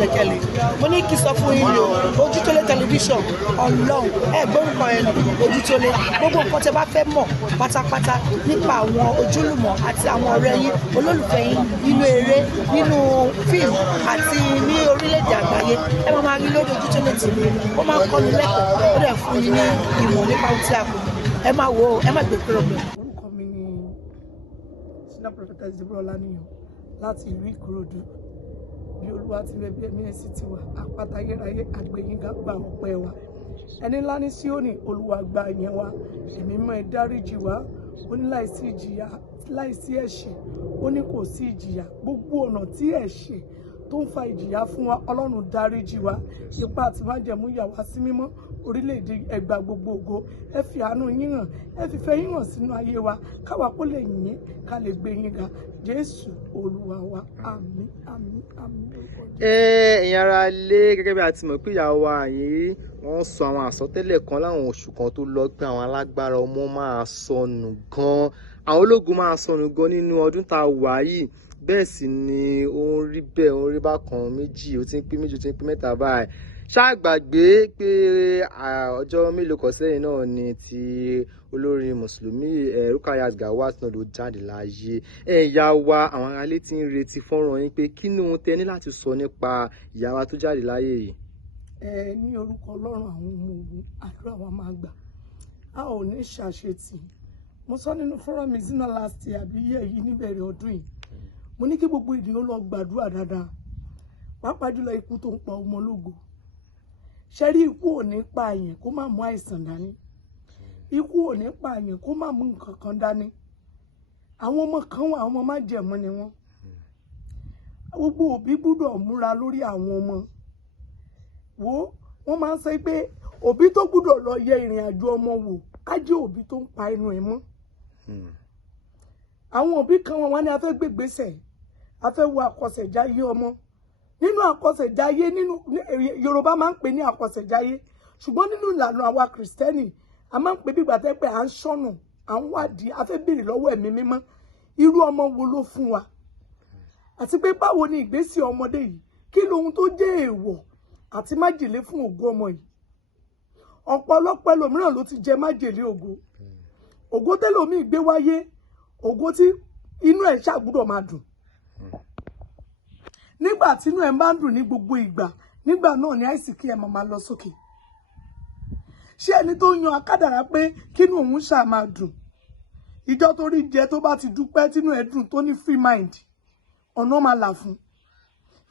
gbẹ́kẹ̀lé mo ní kí sọ fún yín o Ojútólé tẹlifíṣàn Ọlọ́run gbórúkọ ẹ̀ Ojútólé gbogbo nǹkan tẹ́ bá fẹ́ mọ̀ pátápátá nípa àwọn ojúlùmọ̀ àti àwọn ọ̀rẹ́ yín olólùfẹ́ yín nínú eré nínú fíìmù àti ní orílẹ̀-èdè àgbáyé ẹ máa rí lórí Ojútólé TV ó máa ń kọ́ni lẹ́kọ̀ọ́ ó dẹ̀ fún yín ní ìmọ̀ nípa ohun tí a kò ẹ máa wò ó ẹ má gbé kúrò bẹ́ẹ̀. Orúkọ mi ni Senior Prophetess Deborah Olaniyan láti ìlú Ìkòròdú bí Olúwa ti bẹ bí ẹ̀mí ẹ̀ sì ti wà àpáta ayérayé àgbẹ̀yìngá gba ọpẹ́ wa ẹni ńlá ní Síónì Olúwa gba ìyẹn wa ẹ̀mí mọ́ ẹ dáríjì wá ó ní láìsí ìjìyà láìsí ẹ̀ṣẹ̀ ó ní kò sí ìjìyà gbogbo ọ̀nà tí ẹ̀ṣẹ̀ tó ń fa ìjìyà fún wa Ọlọ́run dáríjì wá ipá àti májẹ̀mú yà wá sí mímọ́ orílẹ̀-èdè ẹgbà gbogbo ògo ẹ fi àánú yín hàn ẹ fi fẹ́ yín hàn sínú ayé wa káwa kó lè yìn ká lè gbé yín ga Jésù Olúwa wa àmín àmín àmín. ẹ̀yin ará lé gẹ́gẹ́ bí a ti mọ̀ pé ìyàwó wa yìí wọ́n sọ àwọn àsọtẹ́lẹ̀ kan láwọn oṣù kan tó lọ pé àwọn alágbára ọmọ máa sọnù gan àwọn ológun máa sọnù gan nínú ọdún tá a wà yìí bẹ́ẹ̀ sì ni ó ń rí bẹ́ẹ̀ ó ń rí bákan méjì ó ti ń pín méjì ó ti ń pín mẹ́ta báyìí ṣàgbàgbé pé ọjọ́ mélòó kan sẹ́yìn náà ni ti olórin mùsùlùmí Rukayat Gawat náà ló jáde láyé ìyá wa àwọn aráalé tí ń retí fọ́nrán yín pé kí ni ohun tẹ́ ní láti sọ nípa ìyá wa tó jáde láyé yìí. Ní orúkọ Ọlọ́run àwọn ọmọ ogun àdúrà wa máa gbà a ò ní ṣàṣetì mo sọ nínú fọ́nrán mi zina last year àbí yẹ yìí níbẹ̀rẹ̀ ọdún yìí mo ní kí gbogbo ènìyàn lọ gbàdúrà dáadáa pàápàá jùlọ ikú tó ń pa ọmọ ológo ṣe rí ikú ò ní pa àyàn kó má mú àìsàn dání ikú ò ní pa àyàn kó má mú nǹkan kan dání àwọn ọmọ kan wà àwọn ọmọ májẹ̀mú ni wọ́n gbogbo òbí gbọ́dọ̀ múra lórí àwọn ọmọ wọ́n máa ń sọ pé òbí tó gbọ́dọ̀ lọ yẹ ìrìn àjò ọmọ wò á jẹ́ òbí tó ń pa ẹnu ẹ̀ mọ́ àwọn òbí kan wọn ní a fẹ́ gbégbèsè a fẹ́ wo àkọsẹ̀jáyé ọmọ nínú àkọsẹ̀jáyé nínú Yorùbá máa ń pè ní àkọsẹ̀jáyé ṣùgbọ́n nínú ìlànà àwa Kìrìsìtẹ́nì a máa ń pè bí gbàtẹ́ pé à ń ṣọ́nà à ń wádìí a fẹ́ béèrè lọ́wọ́ ẹ̀mí mímọ́ irú ọmọ wo ló fún wa àti pé báwo ni ìgbésí ọmọdé yìí kí lohun tó jẹ́ èèwọ̀ àti májèlé fún ògo ọmọ yìí ọ̀pọ̀lọpọ̀ ẹlòmíràn ló ti jẹ májèlé ògo tẹ́lòmíì gbé wáyé ògo tí inú ẹ̀ ṣàgbúdọ̀ máa dùn nígbà tí inú ẹ̀ máa ń dùn ní gbogbo ìgbà nígbà náà ni àìsíkí ẹ̀ máa lọ sókè ṣé ẹni tó yan akádàrá pé kínú òun ṣáà máa dùn ìjọ tó rí jẹ tó bá ti dúpẹ́ tínú ẹ̀ dùn tó ní free mind ọ̀nà máa là fún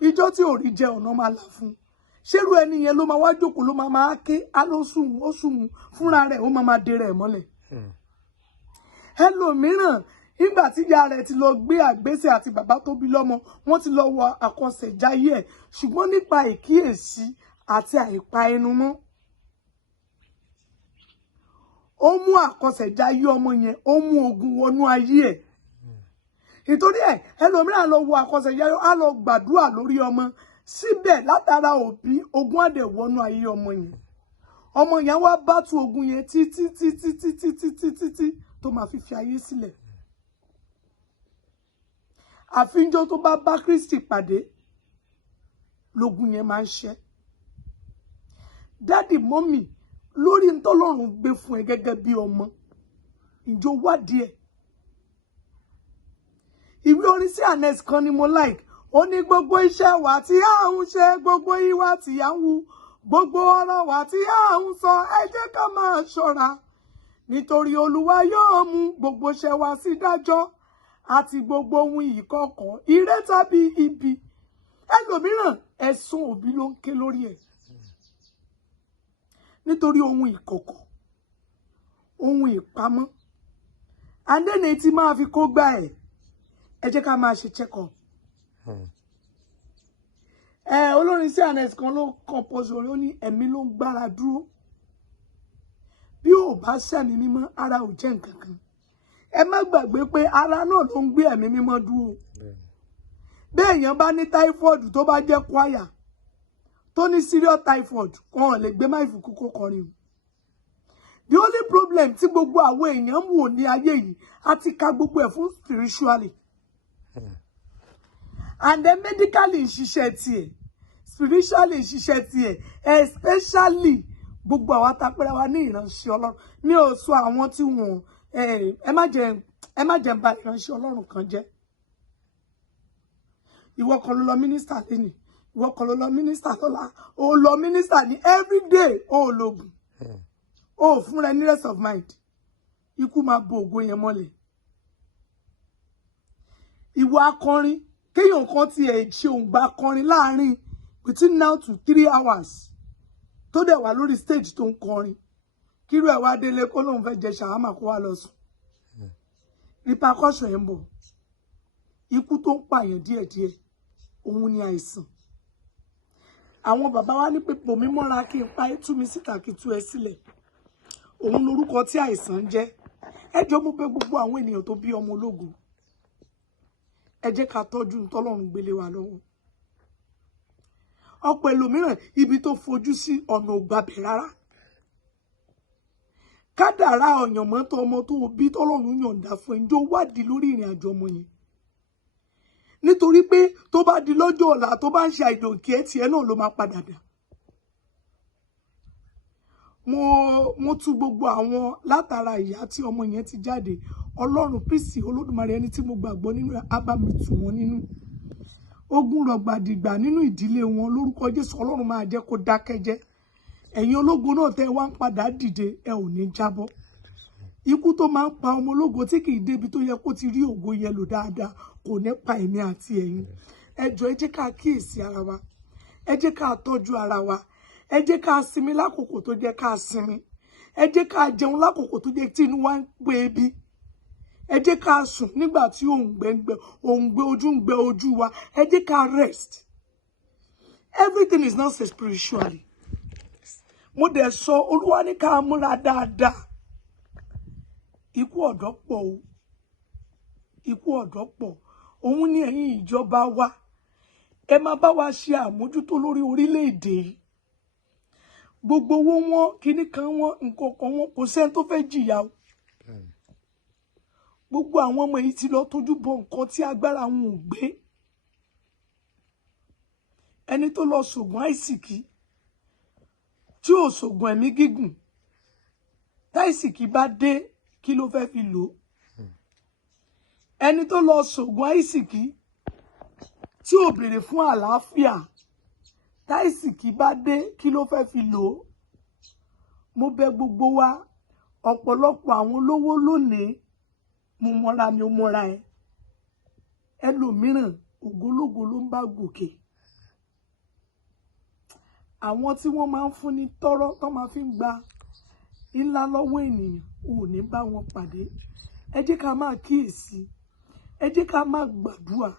ìjọ tí ò rí jẹ ọ̀nà máa là fún ṣérú ẹni yẹn ló máa wá jókòó ló máa ké á ló sùn ó sùn fúnra rẹ̀ ó máa dèrè ẹ̀ mọ́lẹ̀ ẹlòmíràn nígbà tí ìyá rẹ̀ ti lọ gbé àgbésẹ̀ àti bàbá tó bí lọ́mọ wọ́n ti lọ wọ àkọsẹ̀jáyé ẹ̀ ṣùgbọ́n nípa ìkíyèsí àti àìpa ẹnu mọ́ ó mú àkọsẹ̀jáyé ọmọ yẹn ó mú ogun wọnú ayé ẹ̀ nítorí ẹ̀ ẹlòmíràn lọ wọ àkọsẹ̀jáyé á lọ gbàdúrà lórí ọmọ síbẹ̀ látara òbí ogun àdẹ̀ wọnú ayé ọmọ yẹn wá bá tu ogun yẹn títí tó máa fi ayé sílẹ̀ àfíjọ́ tó bá Kristi pàdé lógun yẹn máa ń ṣẹ́ dádì mọ́mì lórí ntọ́lọ́run gbé fún ẹ gẹ́gẹ́ bí ọmọ ìjọ wádìí ẹ̀ ìwé orin sí anes kan ni mo like ó ní gbogbo iṣẹ́ wa tí à ń ṣe gbogbo ìwà tí à ń hu gbogbo ọ̀rọ̀ wa tí à ń sọ ẹ jẹ́ ká máa ṣọ́ra nítorí Olúwa yóò mú gbogbo iṣẹ́ wa sí dájọ́ àti gbogbo ohun ìkọ̀kọ̀ ire tàbí ibi ẹlòmíràn ẹ̀sùn òbí ló ń ké lórí ẹ̀ nítorí ohun ìkọ̀kọ̀ ohun ìpamọ́ adẹ́nà tí máa fi kó gbá ẹ̀ ẹ jẹ́ ká máa ṣe check up olórin sí anes kan ló compose orin ó ní ẹ̀mí ló ń gbára dúró bí ò bá sẹ́mi mímọ́ ara ò jẹ́ nǹkan kan ẹ má gbàgbé pé ara náà ló ń gbé ẹ̀mí mímọ́ dúró bẹ́ẹ̀ èèyàn bá ní typhoid tó bá jẹ́ choir tó ní serious typhoid wọn ò lè gbé máìfù kókó kọrin the only problem tí gbogbo àwọn èèyàn wò ní ayé yìí a ti ka gbogbo ẹ̀ fún spiritually and then medically ń ṣiṣẹ́ tiẹ̀ spiritually ṣiṣẹ́ tiẹ̀ especially gbogbo àwa tá pẹ́ra wa ní ìránṣẹ́ Ọlọ́run mi ò sọ àwọn tí wọn ẹ má jẹ́ ń ba ìránṣẹ́ Ọlọ́run kan jẹ́ ìwọ kan ló lọ mínísítà lẹ́nìí ìwọ kan ló lọ mínísítà lọ́la ó lọ mínísítà ní everyday ó lògùn ó fún rẹ ní rest of mind ikú máa bo ògo yẹn mọ́lẹ̀ ìwọ akọrin kéèyàn kan ti ẹ̀ ṣe òǹgbà akọrin láàrin between now to 3 hours tó dẹ̀ wà lórí stage tó ń kọrin kírú ẹ̀ wá délé kó lóun fẹ́ jẹ ṣàwámà kó wá lọ sùn repercussion ẹ̀ ń bọ̀ ikú tó ń pààyàn díẹ̀díẹ̀ òun ni àìsàn àwọn bàbá wa ní pé pò mí mọ́ra kí n pa tú mi síta kí tú ẹ sílẹ̀ òun lorúkọ tí àìsàn ń jẹ́ ẹ jọ̀ọ́ mo bẹ̀ gbogbo àwọn ènìyàn tó bí ọmọ ológo ẹ jẹ́ ká tọ́jú ntọ́lọ́run gbélé wa lọ́wọ́ ọ̀pọ̀ ẹlòmíràn ibi tó fojú sí ọ̀nà ògbàbẹ̀ rárá kádàrá ọ̀yànmọ́ tó ọmọ tó bí tọ́lọ́run yọ̀ǹda fún ẹ̀ ń jó wádìí lórí ìrìn àjò ọmọ yẹn nítorí pé tó bá di lọ́jọ́ ọ̀la tó bá ń ṣe àìdòǹkì ẹ̀ tiẹ̀ náà ló máa padà dà mo tú gbogbo àwọn látara ìyá tí ọmọ yẹn ti jáde Ọlọ́run Kristi Olódùmarè ẹni tí mo gbàgbọ́ nínú ẹ̀ á bá mi tù wọ́n nínú ogun rọ̀gbàdìgbà nínú ìdílé wọn lórúkọ Jésù Ọlọ́run máa jẹ́ kó dákẹ́jẹ́ ẹ̀yin ológo náà tẹ́ wá ń padà dìde ẹ ò ní jábọ́ ikú tó máa ń pa ọmọ ológo tí kì í débi tó yẹ kó ti rí ògo yẹn lò dáadáa kò ní pa èmi àti ẹ̀yin ẹ jọ̀ọ́ ẹ jẹ́ ká kíyèsí ara wa ẹ jẹ́ ká tọ́jú ara wa ẹ jẹ́ ká sinmi lákòókò tó jẹ́ ká sinmi ẹ jẹ́ ká jẹun lákòókò tó jẹ́ tí inú wa ń gbé ebi ẹ jẹ́ ká sùn nígbà tí òǹgbẹ ojú ń gbẹ ojú wa ẹ jẹ́ ká rest everything is not so spiritually mo dẹ̀ sọ Olúwa ní ká múra dáadáa ikú ọ̀dọ́ pọ̀ o ikú ọ̀dọ́ pọ̀ òun ní ẹ̀yin ìjọba wa ẹ máa bá wa ṣe àmójútó lórí orílẹ̀-èdè yìí gbogbo owó wọn kíní kan wọn nǹkan kan wọn kò sẹ́ni tó fẹ́ jìyà o gbogbo àwọn ọmọ yìí ti lọ tójú bọ nǹkan tí agbára wọn ò gbé ẹni tó lọ ṣògùn àìsìkí tí ò ṣògùn ẹ̀mí gígùn táìsìkí bá dé kí ló fẹ́ fi lò ẹni tó lọ ṣògùn àìsìkí tí ò béèrè fún àlàáfíà táìsìkí bá dé kí ló fẹ́ fi lò mo bẹ̀ gbogbo wa ọ̀pọ̀lọpọ̀ àwọn olówó lónìí mo mọ́ra mi ó mọ́ra ẹ ẹlòmíràn ògólógo ló ń bá gòkè àwọn tí wọ́n máa ń fún ní tọ́rọ́ tó máa fi ń gba ńlá lọ́wọ́ ènìyàn ò ní bá wọn pàdé ẹ jẹ́ ká máa kíyèsí ẹ jẹ́ ká máa gbàdúrà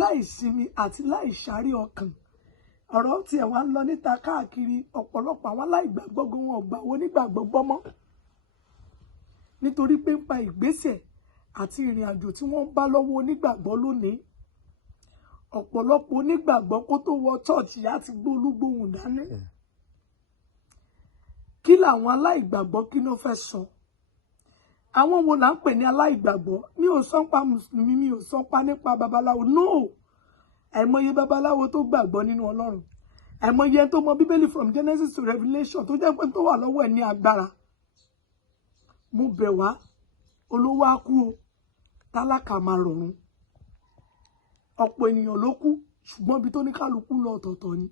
láì sinmi àti láì ṣàárẹ ọkàn ọ̀rọ̀ tí ẹ̀ wá ń lọ níta káàkiri ọ̀pọ̀lọpọ̀ àwọn aláìgbàgbọ́ gan wọn gbà wọ́n nígbàgbọ́ gbọ́mọ́ nítorí pé ń pa ìgbésẹ̀ àti ìrìn àjò tí wọ́n ń bá lọ́wọ́ onígbàgbọ́ lónìí ọ̀pọ̀lọpọ̀ onígbàgbọ́ kó tó wọ chọ́ọ̀chì láti gbé olúgbòhùn dání kí làwọn aláìgbàgbọ́ kí ló fẹ́ sọ àwọn wo là ń pè ní aláìgbàgbọ́ mi ò sọ pa mùsùlùmí mi ò sọ pa nípa babaláwo no àìmọye babaláwo tó gbàgbọ́ nínú Ọlọ́run àìmọye tó mọ bíbélì from Genesis to Revelation tó jẹ́ pé tó wà lọ́wọ́ ẹ̀ ní agbára mo bẹ̀ wá olówó á kú o tálákà máa rọ̀run ọ̀pọ̀ ènìyàn ló kú ṣùgbọ́n ibi tó ní kálukú lọ ọ̀tọ̀ọ̀tọ̀ ni.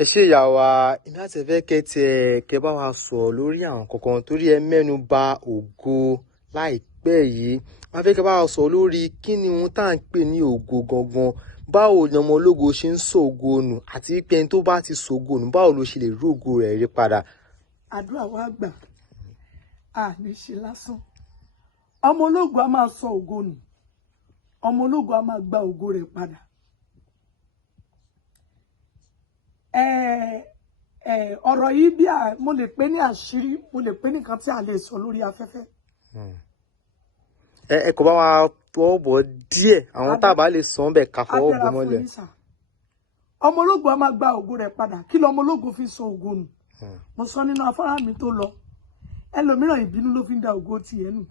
ẹ ṣe ìyá wa iná àti ẹ̀fẹ́ kẹ́ bá wa sọ̀rọ̀ lórí àwọn kankan torí ẹ mẹ́nu bà ògo láìpẹ́ yìí wọ́n fẹ́ kẹ́ bá wa sọ̀rọ̀ lórí kí ni ohun tá à ń pè ní ògo gangan báwo ni ọmọ ológo ṣe ń ṣògo nù àti pé ẹni tó bá ti ṣògo nù báwo ló ṣe lè rí ògo rẹ̀ rí padà. àdúrà wa gbà á ní ṣe lásán ọmọ ológo a máa sọ ògo nù ọmọ ológo a máa gba ògo rẹ̀ padà. ọ̀rọ̀ yìí bí mo lè pè ní àṣírí mo lè pè ní nǹkan tí a lè sọ lórí afẹ́fẹ́. ẹ kò bá wa tọ́ bọ̀ díẹ̀ àwọn tá a bá lè sọ ọ́n bẹ̀ ká fọwọ́ bò mọ́lẹ̀. ọmọ ológo a máa gba ògo rẹ̀ padà kí lọ́mọ ológo fi sọ ògo nù. mo sọ nínú afárá mi tó lọ ẹlòmíràn ìbínú ló fi ń da ògo tiẹ̀ nù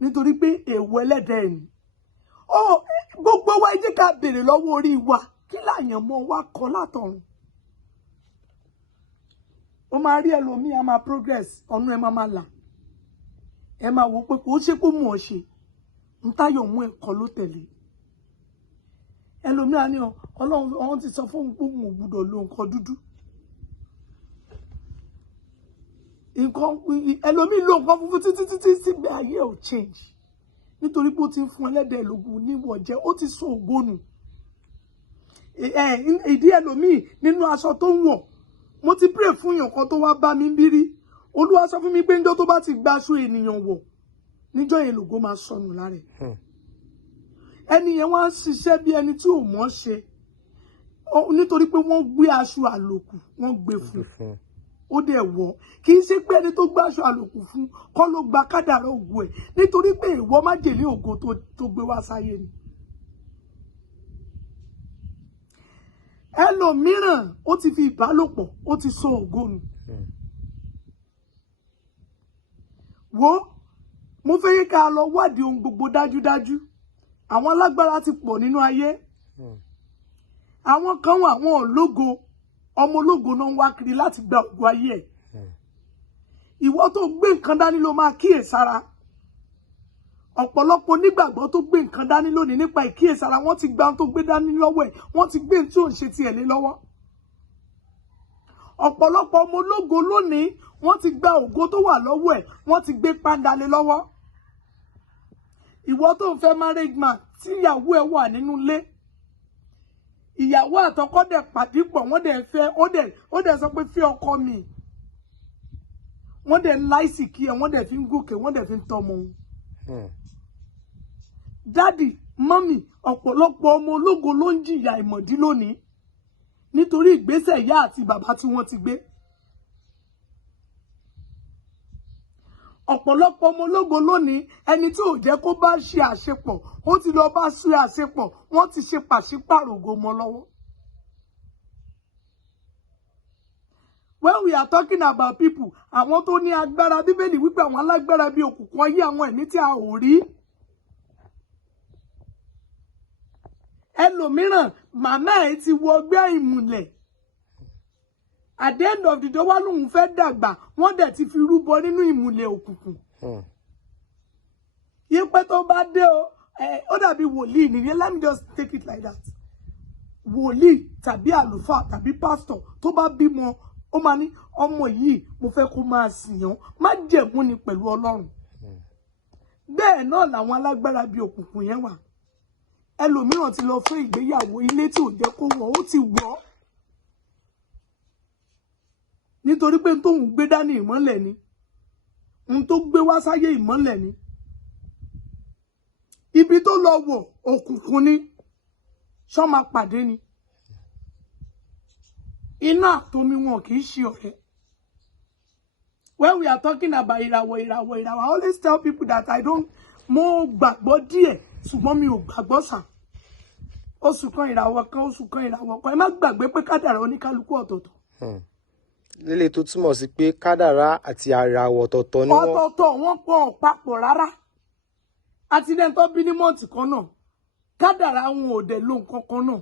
nítorí pé èèwọ̀ ẹlẹ́dẹ̀ ẹ̀ ni gbogbo wa jẹ́ ká béèrè lọ́wọ́ orí wa kí láyànmọ́ wa kọ látọ̀run. Ó máa rí ẹlòmíì á máa progress ọ̀nà ẹ̀ máa là ẹ máa wò pé kò ṣe kó mọ̀ ọ́ ṣe ń táyọ̀ mú ẹ̀kọ́ ló tẹ̀lé. Ẹlòmíì á ní Ọlọ́run ti sọ fún òun ò gbúdọ̀ lo nǹkan dúdú. Ẹlòmíì lo nǹkan funfun títí sígbà ayé ò change nítorí pé ó ti ń fún ẹlẹ́dẹ̀ lógún níwọ̀ jẹ́ ó ti sọ ògo nù. Ìdí ẹlòmíì nínú aṣọ tó ń wọ̀ mo ti pray fún yàn kan tó wá bá mi bí rí Olúwa sọ fún mi pé níjọ́ tó bá ti gba aṣọ ènìyàn wọ̀ níjọ́ yẹn lògo máa sọnù lára ẹ̀. Ẹni yẹn wá ń ṣiṣẹ́ bí ẹni tí ò mọ̀ ṣe nítorí pé wọ́n gbé aṣọ àlòkù wọ́n gbé fún ó dẹ̀ wọ̀ kì í ṣe pé ẹni tó gbé aṣọ àlòkù fún kọ́ ló gba kádàrá ògo ẹ̀ nítorí pé ìwọ májèlé ògo tó gbé wá sáyé ni. Ẹlòmíràn ó ti fi ìbálòpọ̀ ó ti sọ ògo nù. Wo mo fẹ́ yẹ ká lọ wádìí ohun gbogbo dájúdájú. Àwọn alágbára ti pọ̀ nínú ayé. Àwọn kan wà àwọn ológo ọmọ ológo náà ń wá kiri láti gba ògo ayé ẹ̀. Ìwọ tó gbé nǹkan dání ló máa kíyèsára. Ọ̀pọ̀lọpọ̀ onígbàgbọ́ tó gbé nǹkan dání lónìí nípa ìkíyèsára wọ́n ti gba ohun tó gbé dání lọ́wọ́ ẹ̀ wọ́n ti gbé tí ò ń ṣe tiẹ̀ lé lọ́wọ́. Ọ̀pọ̀lọpọ̀ ọmọ ológo lónìí wọ́n ti gba ògo tó wà lọ́wọ́ ẹ̀ wọ́n ti gbé pàǹdà lé lọ́wọ́. Ìwọ tó ń fẹ́ marriage man tí ìyàwó ẹ̀ wà nínú ilé ìyàwó àtọkọ dẹ̀ pàdé pọ̀ wọ́n dẹ̀ fẹ́ ó dẹ̀ sọ pé fẹ́ ọkọ mi wọ́n dẹ̀ láìsì kí ẹ wọ́n dẹ̀ fi ń gòkè wọ́n dẹ̀ fi ń tọmọ wọn. Dádì mọ́mì ọ̀pọ̀lọpọ̀ ọmọ ológo ló ń jìyà ìmọ̀dí lónìí nítorí ìgbésẹ̀ ìyá àti bàbá tí wọ́n ti gbé. Ọ̀pọ̀lọpọ̀ ọmọ ológo lónìí ẹni tí ò jẹ́ kó bá ṣe àṣepọ̀ ó ti lọ bá ṣe àṣepọ̀ wọ́n ti ṣe pàṣípàrọ̀ ògo mọ́ lọ́wọ́. When we are talking about people àwọn tó ní agbára Bíbélì wípé àwọn alágbára bíi òkùnkùn ayé àwọn ẹ̀mí tí a ò rí. Ẹlòmíràn màmá ẹ̀ ti wọ ọgbẹ́ ìmùlẹ̀. At the end of the day wá lóun fẹ́ dàgbà wọ́n dẹ̀ ti fi rúbọ nínú ìmùlẹ̀ òkùnkùn. Yípẹ́ tó bá dé ó dàbí wòlíì nìyẹn let me just take it like that. Wòlíì tàbí àlùfáà tàbí pásítọ̀ tó bá bímọ ó máa ní ọmọ yìí mo fẹ́ kó máa sìn yàn má jẹ̀mú ni pẹ̀lú Ọlọ́run. Bẹ́ẹ̀ náà làwọn alágbára bíi òkùnkùn yẹn wà. Ẹlòmíràn ti lọ fún ìgbéyàwó ilé tí ò jẹ́ kó wọ̀ ó ti wọ̀ nítorí pé tóun gbé dání ìmọ́lẹ̀ ni ohun tó gbé wá sáyé ìmọ́lẹ̀ ni ibi tó lọ wọ̀ òkùnkùn ni ṣọ́ máa pàdé ni iná àtomi wọn kì í ṣe ọ̀rẹ́. When we are talking about ìràwọ̀ I always tell people that mo gbàgbọ́ díẹ̀ ṣùgbọ́n mi ò gbàgbọ́ sà. Oṣù kan ìràwọ̀ kan oṣù kan ìràwọ̀ kan ẹ má gbàgbé pé kádàrá oníkálukú ọ̀tọ̀ọ̀tọ̀. Lílé tó túmọ̀ sí pé kádàrá àti àràwọ̀ ọ̀tọ̀ọ̀tọ̀ ni wọ́n. Ọ̀tọ̀ọ̀tọ̀ wọn pọ̀ papọ̀ rárá. Àti ní ẹ̀tọ́ bí ní mọ́ọ̀tì kan náà kádàrá wọn ò dẹ̀ lo nǹkan kan náà.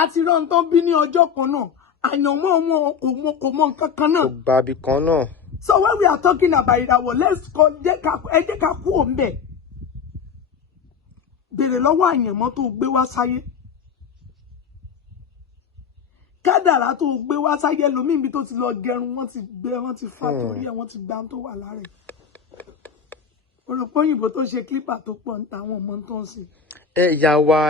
Àti rán tó bí ní ọjọ́ kan náà àyànmọ́ wọn kò mọ nǹkan kan náà. Kò gbàbí kan náà. So when we are talking about ìràwọ̀ let's call ẹ jẹ́ ká kú òun bẹ̀. Bèrè lọ́wọ́ àyànmọ́ tó gbé wá sáyé. Kádàrá tó gbé wá sáyé lómi ibi tó ti lọ gẹrun wọ́n ti fà torí ẹ̀ wọ́n ti gbá tó wà lára ẹ̀. Òròpó òyìnbó tó ṣe clipper tó pọ̀ ní àwọn ọmọ tó ń sìn. Ìyá wa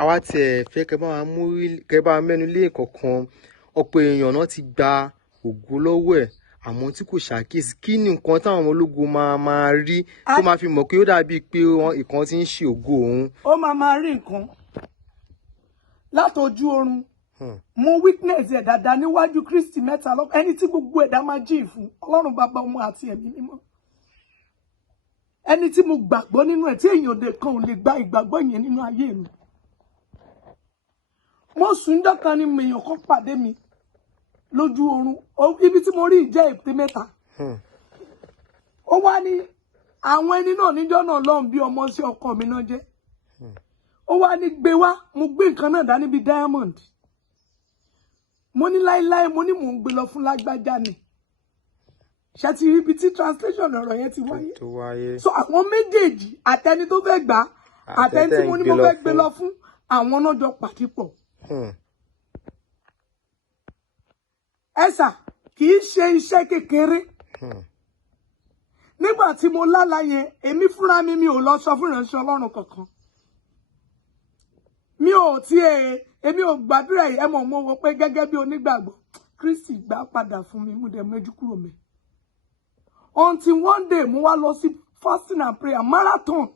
àwa tiẹ̀ fẹ́ kẹ́ bá wa mẹ́nu lé kọ̀ọ̀kan ọ̀pọ̀ èèyàn náà ti gba ògo lọ́wọ́ ẹ̀ àmọ́ tí kò ṣàkíyèsí kí ni nǹkan táwọn ọmọ ológun máa rí tó máa fi mọ̀ pé ó dàbí pé ìkan ti ń ṣe ògo òun. Ó máa rí nǹkan látọjú oorun mo witness ẹ̀ dáadáa níwájú Kristi mẹ́ta ẹni tí gbogbo ẹ̀dá máa jìn fún Ọlọ́run Bàbá Ọmọ àti Ẹ̀mí Mímọ́. Ẹni tí mo gbàgbọ́ nínú ẹ̀ tí èèyàn òde kan ò lè gba ìgbàgbọ́ yẹn nínú ayé mi. Mo sùn dọ́kan ni èèyàn kan pàdé mi lójú oorun ibi tí mo rí ìjẹ́ èpè mẹ́ta. Ó wá ní àwọn ẹni náà níjọ́ náà lọ́hùn bí ọmọ sí ọkọ mi náà jẹ́. ó wá ní gbé wá mo gbé nǹkan náà dání bí diamond mo ní láíláí mo ní mò ń gbé lọ fún lágbájá ni ṣé ti rí ibi tí translation ọ̀rọ̀ yẹn ti wáyé so àwọn méjèèjì àtẹni tó fẹ́ gbà àtẹni tí mo ní mo fẹ́ gbé lọ fún àwọn náà jọ pàdé pọ̀ ẹ̀sà kì í ṣe iṣẹ́ kékeré nígbà tí mo lálàá yẹn èmi fúnra mi ò lọ sọ fún ìránṣẹ́ Ọlọ́run kankan mi ò èmi ò gbàdúrà yìí ẹ mọ̀ mo wò pé gẹ́gẹ́ bí onígbàgbọ́ Kristi gbà padà fún mi mo dẹ̀ méjì kúrò mi until one day mo wá lọ sí fasting and prayer marathon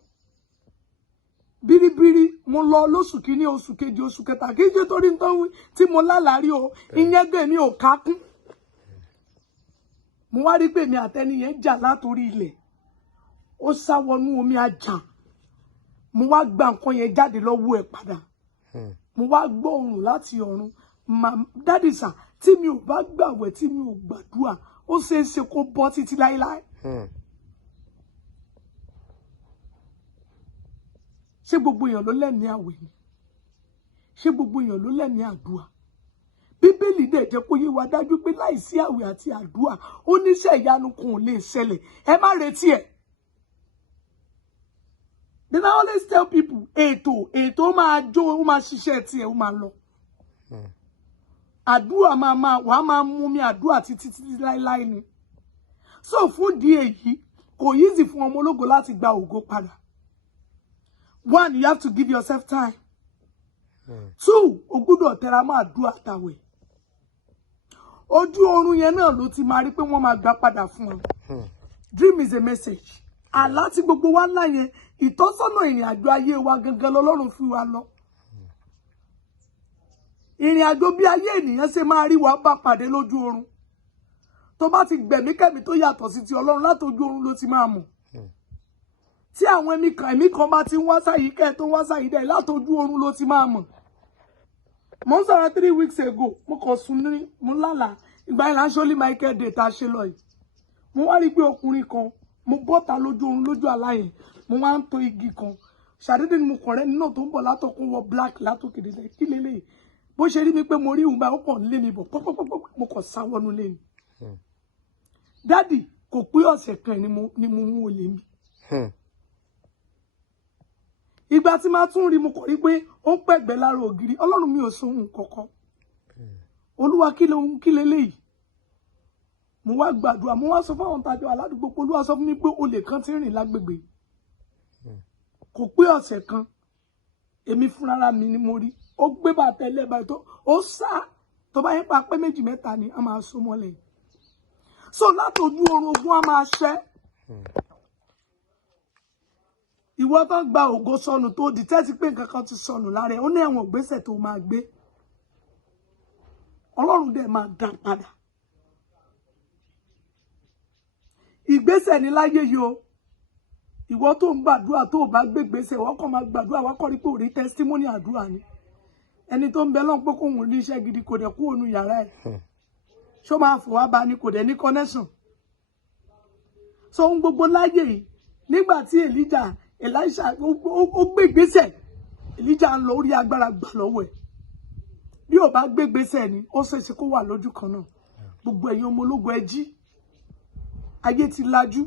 biribiri mo lọ lóṣù kìíní oṣù kejì oṣù kẹta kì í ṣe torí nítorí tí mo lálàárí o ìyẹn gbé mi ò kákún mo wá rí pé mi àtẹni yẹn jà látòrí ilẹ̀ ó sá wọnú omi ajá mo wá gba nǹkan yẹn jáde lọ́wọ́ ẹ̀ padà mo wá gbọ́ ohùn láti ọ̀run dádì sà tí mi ò bá gbàwẹ̀ tí mi ò gbàdúrà ó ṣeé ṣe kó bọ́ títí láíláí. ṣé gbogbo èèyàn ló lẹ́mìí àwẹ̀ ni ṣé gbogbo èèyàn ló lẹ́mìí àdúrà bíbélì dẹ̀ jẹ́ kó yé wa dájú pé láìsí àwẹ̀ àti àdúrà oníṣẹ́ ìyanu kan ò lè ṣẹlẹ̀ ẹ má retí ẹ̀. Then I always tell people ètò máa jó ó máa ṣiṣẹ́ tiẹ̀ ó máa lọ àdúrà wàá máa mú mi àdúrà títí láíláí ni so fún di èyí kò easy fún ọmọ ológo láti gba ògo padà. One, you have to give yourself time. Two, o gbọ́dọ̀ tẹra mọ́ àdúrà àtàwẹ̀. Ojú oorun yẹn náà ló ti máa rí pé wọ́n máa gbà padà fún ọ. Dream is a message. Àlá tí gbogbo wa ńlá yẹn ìtọ́sọ́nà ìrìn àjò ayé wa gangan lọ́lọ́run fi wa lọ. Ìrìn àjò bí ayé ènìyàn ṣe máa rí wa bá pàdé lójú oorun. Tó bá ti gbẹ̀mí kẹ́mi tó yàtọ̀ sí ti Ọlọ́run látojú oorun ló ti máa mọ̀. Tí àwọn ẹ̀mí kan bá ti ń wá sáyé kẹ́ tó wá sáyé dẹ̀ látojú oorun ló ti máa mọ̀. Mo ń sọ̀rọ̀ 3 weeks ago mo kàn sùn ní mo lálàá ìgbà yẹn láṣọ́lí Michael Day tá a ṣe lọ yìí. Mo wá rí pé ọkùnrin kan mo bọ́ta lójú oorun lójú àlá yẹn mo wá ń to igi kan ṣàdédé ni mo kàn rẹ́ nínú tó ń bọ̀ látọkùn wọ black látòkè dé kí lélẹ́yìí bó ṣe rí mi pé mo rí ìhùn báyìí ó kàn lé mi bọ̀ pọ́pọ́pọ́pọ́ mo kàn sá wọnú lé ni. Dádì kò pé ọ̀sẹ̀ kan ni mo mú olè mi. Ìgbà tí máa tún rí mo kàn rí pé ó ń pẹ̀gbẹ́ lára ògiri Ọlọ́run mi ò sọ ohun kankan. Olúwa kí lélẹ́yìí. Mo wá gbàdúrà mo wá sọ fún àwọn tàjọ aládùúgbò pé Olúwa sọ fún mi pé olè kan ti rìn lágbègbè. Kò pé ọ̀sẹ̀ kan èmi fúnra mi ni mo rí ó gbé bàtà ẹlẹ́bàá tó ó sá tó bá yẹn pa pé méjì mẹ́ta ni a máa so mọ́lẹ̀. So látojú oorun ogun a máa ṣẹ́. Ìwọ tó gba ògo sọnù tó di tẹ́tí pé nǹkan kan ti sọnù lára ẹ̀ ó ní àwọn ìgbésẹ̀ tó máa gbé. Ọlọ́run dẹ̀ máa dá padà. Ìgbésẹ̀ ní láyé yìí o. Ìwọ tó ń gbàdúrà tó bá gbé ìgbésẹ̀ wọ́n kàn máa gbàdúrà wọ́n kàn rí pé ò rí testimony àdúrà ni. Ẹni tó ń bẹ lọ́n pé kóhun ní iṣẹ́ gidi kò dẹ̀ kú ònú yàrá ẹ̀. Ṣó máa fò wá bá ní kò dẹ̀ ní connection. So ohun gbogbo láyé yìí nígbà tí Elisha ó gbé ìgbésẹ̀ Elijah ń lọ orí agbára gbà lọ́wọ́ ẹ̀. Bí ò bá gbé ìgbésẹ̀ ni ó ṣeéṣe kó wà lójú kan náà. Gbogbo ẹ̀yin ọmọ ológun ẹ jí. Ayé ti lajú.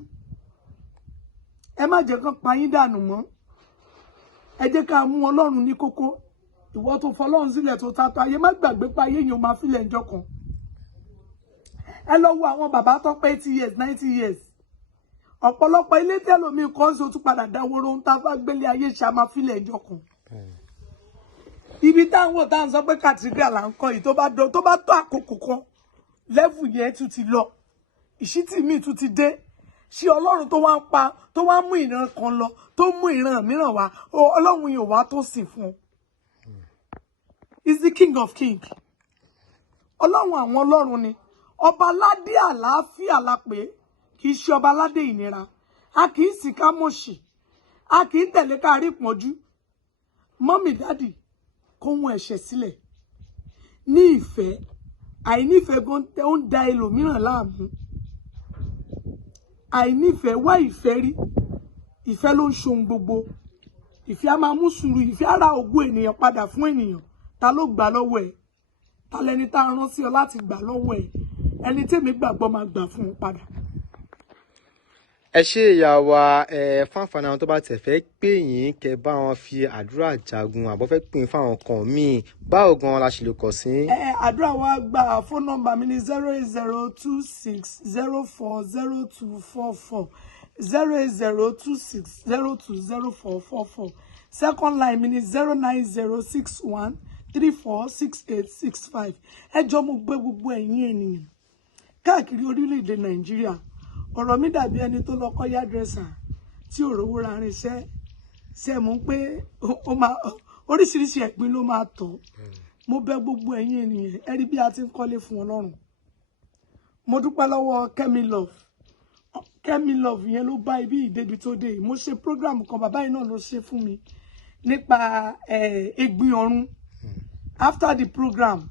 Ẹ má jẹ́ kán pa yín dànù mọ́. Ẹ jẹ́ ká mú Ọlọ́run ní kókó. Ìwọ tó fọlọ́run sílẹ̀ tó ta tó ayé má gbàgbé pa ayé yẹn ó máa filẹ̀ ńjọ́ kan. Ẹ lọ wo àwọn bàbá tó pé 80 years 90 years. Ọ̀pọ̀lọpọ̀ ilé tẹ́lòmí kan ṣe ó tún padà dáwọ́rọ́ ń ta bá gbélé ayé ṣá máa filẹ̀ ńjọ́ kan. Ibi táwọn tá ń sọ pé kàtíríà là ń kọ́ yìí tó bá tó àkókò kan lẹ́fù yẹn tún ti lọ. Ìṣítí mi tún ti dé. Ṣé Ọlọ́run tó wá ń pa tó wá mú ìran kan lọ tó mú ìran mìíràn wá Ọlọ́run yóò wá tó sìn fún un. Is the King of Kings. Ọlọ́run àwọn Ọlọ́run ni. Ọba aládé àlàáfíà la pé kì í ṣe ọba aládé ìnira. A kì í sì ká mọ̀ṣì. A kì í tẹ̀lé ká rí ìpọ́njú. Mọ́mì dádì kó wọn ẹ̀ṣẹ̀ sílẹ̀. Ní ìfẹ́ àìnífẹ̀ẹ́ gan ó ń da ẹlòmíràn láàmú. Àìnífẹ̀ẹ́ wá ìfẹ́ rí. Ìfẹ́ ló ń ṣohun gbogbo. ìfẹ́ á máa mú sùúrù, ìfẹ́ á ra ògo ènìyàn padà fún ènìyàn. Ta ló gbà lọ́wọ́ ẹ̀? Ta lẹni tá a rán sí ọ láti gbà lọ́wọ́ ẹ̀? Ẹni tèmi gbàgbọ́ máa gbà fún un padà. Ẹ ṣé ìyá wa, fún àǹfààní àwọn tó bá tẹ̀ fẹ́ pè yín kẹ́ bá wọn fi àdúrà jagun àbọ̀ fẹ́ pè yín fún àwọn kan míì, báwo gan la ṣe lè kàn sí? Àdúrà wa gba phone number mi ní 08026040244 08026020444. Second line mi ní 09061346865. Ẹ jọ̀ọ́ mo gbé gbogbo ẹ̀yin ènìyàn káàkiri orílẹ̀-èdè Nàìjíríà. Ọ̀rọ̀ mi dàbí ẹni tó lọ kọ́ yádrẹ́sà tí ò rówó ra irinṣẹ́. Ṣé mọ̀ pé oríṣiríṣi ẹ̀gbin ló máa tọ̀. Mo bẹ̀ gbogbo ẹ̀yin ènìyàn, ẹ rí bí a ti ń kọ́lé fún Ọlọ́run. Mo dúpẹ́ lọ́wọ́ Kẹ́mi Love yẹn ló bá ibi ìdébi tó dé. Mo ṣe program kan, bàbá yìí náà ló ṣe fún mi nípa ẹ̀gbin ọ̀run. After the program,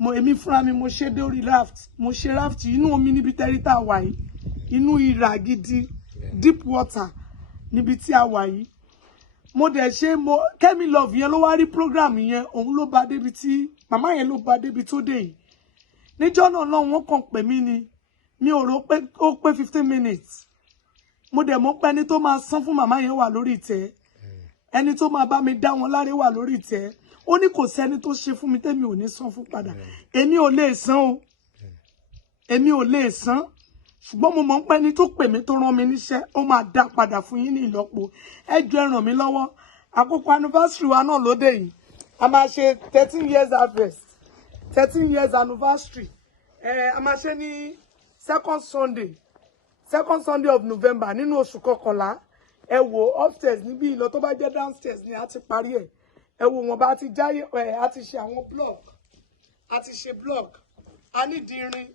èmi fúnra mi mo ṣe dórí raft. Mo ṣe raft inú omi níbi tẹ́rí tá a wà yìí. Inú ìrà gidi, deep water níbi tí a wà yìí. Mo dẹ̀ ṣe Kẹ́mi Love yẹn ló wá rí program yẹn, òun ló bá débi tí màmá yẹn ló bá débi tó dé yìí. Níjọ́ náà lọ́hùn wọ́n kàn pè mí ni, mi ò rò pé ó pé 15 minutes. Mo dẹ̀ mọ̀ pé ẹni tó máa san fún màmá yẹn wà lórí ìtẹ́. Ẹni tó máa bá mi dá wọn láre wà lórí ìtẹ́. Ó ní kò sẹ́ni tó ṣe fún mi tẹ́mi ò ní san fún padà. Èmi ò lè san o. Èmi ò lè san. Ṣùgbọ́n mo mọ̀ pé ẹni tó pè mí tó rán mi níṣẹ́, ó máa dá padà fún yín ní ìlọ́po. Ẹ jọ̀ọ́ ẹ ràn mí lọ́wọ́. Àkókò anniversary wa náà lóde yìí. A máa ṣe 13 years harvest. 13 years anniversary. A máa ṣe ní second Sunday of November nínú oṣù kọkànlá. Ẹ wò upstairs níbí ìlọ tó bá jẹ́ downstairs ni a ti parí ẹ̀. Ẹ wò wọn bá ti jáyé a ti ṣe àwọn block. A ti ṣe block. A ní di irin,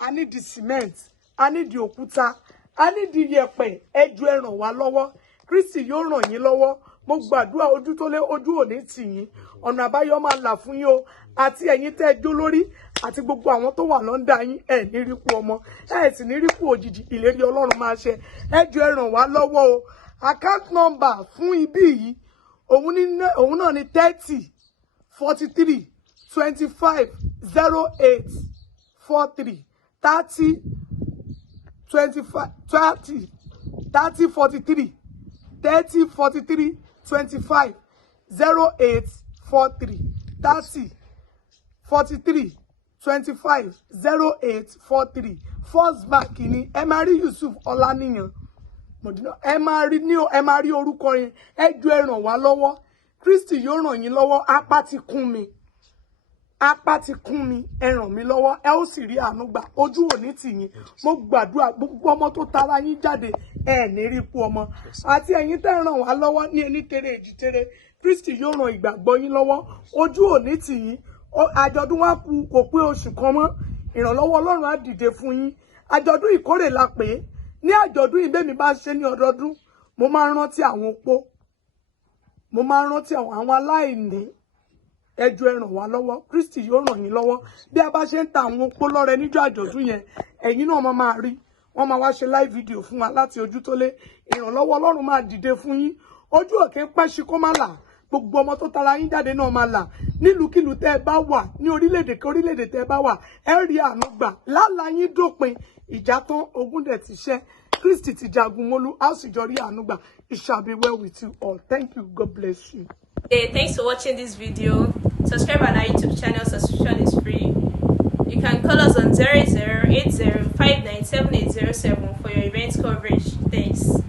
a ní di cement, a ní di òkúta, a ní di yẹ̀pẹ̀. Ẹ jọ̀ọ́ ẹ ràn wá lọ́wọ́. Kristi yóò ràn yín lọ́wọ́. Mo gbàdúrà ojú tó lé ojú òní tì yín. Ọ̀nà àbáyọ máa là fún yín o. Àti ẹ̀yin tẹ́ ẹ jó lórí àti gbogbo àwọn tó wà lọ́ndà yín, ẹ ní rí kú ọmọ, ẹ sì ní rí kú òjijì. Ìlérí Ọlọ́run máa ṣẹ. Ẹ jọ̀ọ́ ẹ ràn wá lọ́wọ́ o. Account number fún ibi yìí òun náà ni 30 43 25 08 43 30 25 30 30 43 30 43 25 08 43 30 43 25 08 43. First Bank ni ẹ máa rí Yusuf Olaniyan. Ẹ máa rí orúkọ yẹn. Ẹ jọ̀ọ́ ẹ ràn wá lọ́wọ́. Kristi yóò ràn yín lọ́wọ́. Apá ti kún mi. Ẹ ràn mí lọ́wọ́. Ẹ ó sì rí àánú gbà. Ojú ò ní tì yín. Mo gbàdúrà gbogbo ọmọ tó tara yín jáde, ẹ ní rí kú ọmọ. Àti ẹ̀yin tẹ́ ràn wá lọ́wọ́ ní ẹni tere èjì tere. Kristi yóò ràn ìgbàgbọ́ yín lọ́wọ́. Ojú ò ní tì yín. Àjọ̀dún wa kò pé oṣù kan mọ́. Ìrànlọ́wọ́ Ọlọ́run á dìde fún yín. Àjọ̀dún ìkórè la pè é. Ní àjọ̀dún ìbémi bá ṣe ní ọdọọdún, mo máa ń rántí àwọn opó. Mo máa ń rántí àwọn aláìní. Ẹ jọ̀ọ́ ẹ ràn wá lọ́wọ́. Kristi yóò ràn yín lọ́wọ́. Bí a bá ṣe ń ta àwọn opó lọ́rẹ níjọ́ àjọ̀dún yẹn, ẹ̀yin náà máa rí. Wọ́n máa wá ṣe live video fún wa láti ojú tó lé. Ìrànlọ́wọ́ Ọlọ́run máa dìde fún yín. Ojú òkè ń pẹ́ ṣe kó má là. Gbogbo ọmọ tó tara yín jáde náà máa là. Nílùúkílùú tẹ́ ẹ bá wà, ní orílẹ̀-èdè tẹ́ ẹ bá wà, ẹ rí àánú gbà. Lálá yín dópin. Ìjà tán, ogun dẹ̀ ti ṣẹ́. Kristi ti jagun mólú, a sì jọ rí àánú gbà. It shall be well with you all. Thank you. God bless you. Hey, thanks for watching this video. Subscribe on our YouTube channel. Subscription is free. You can call us on 0080597807 for your event coverage. Thanks.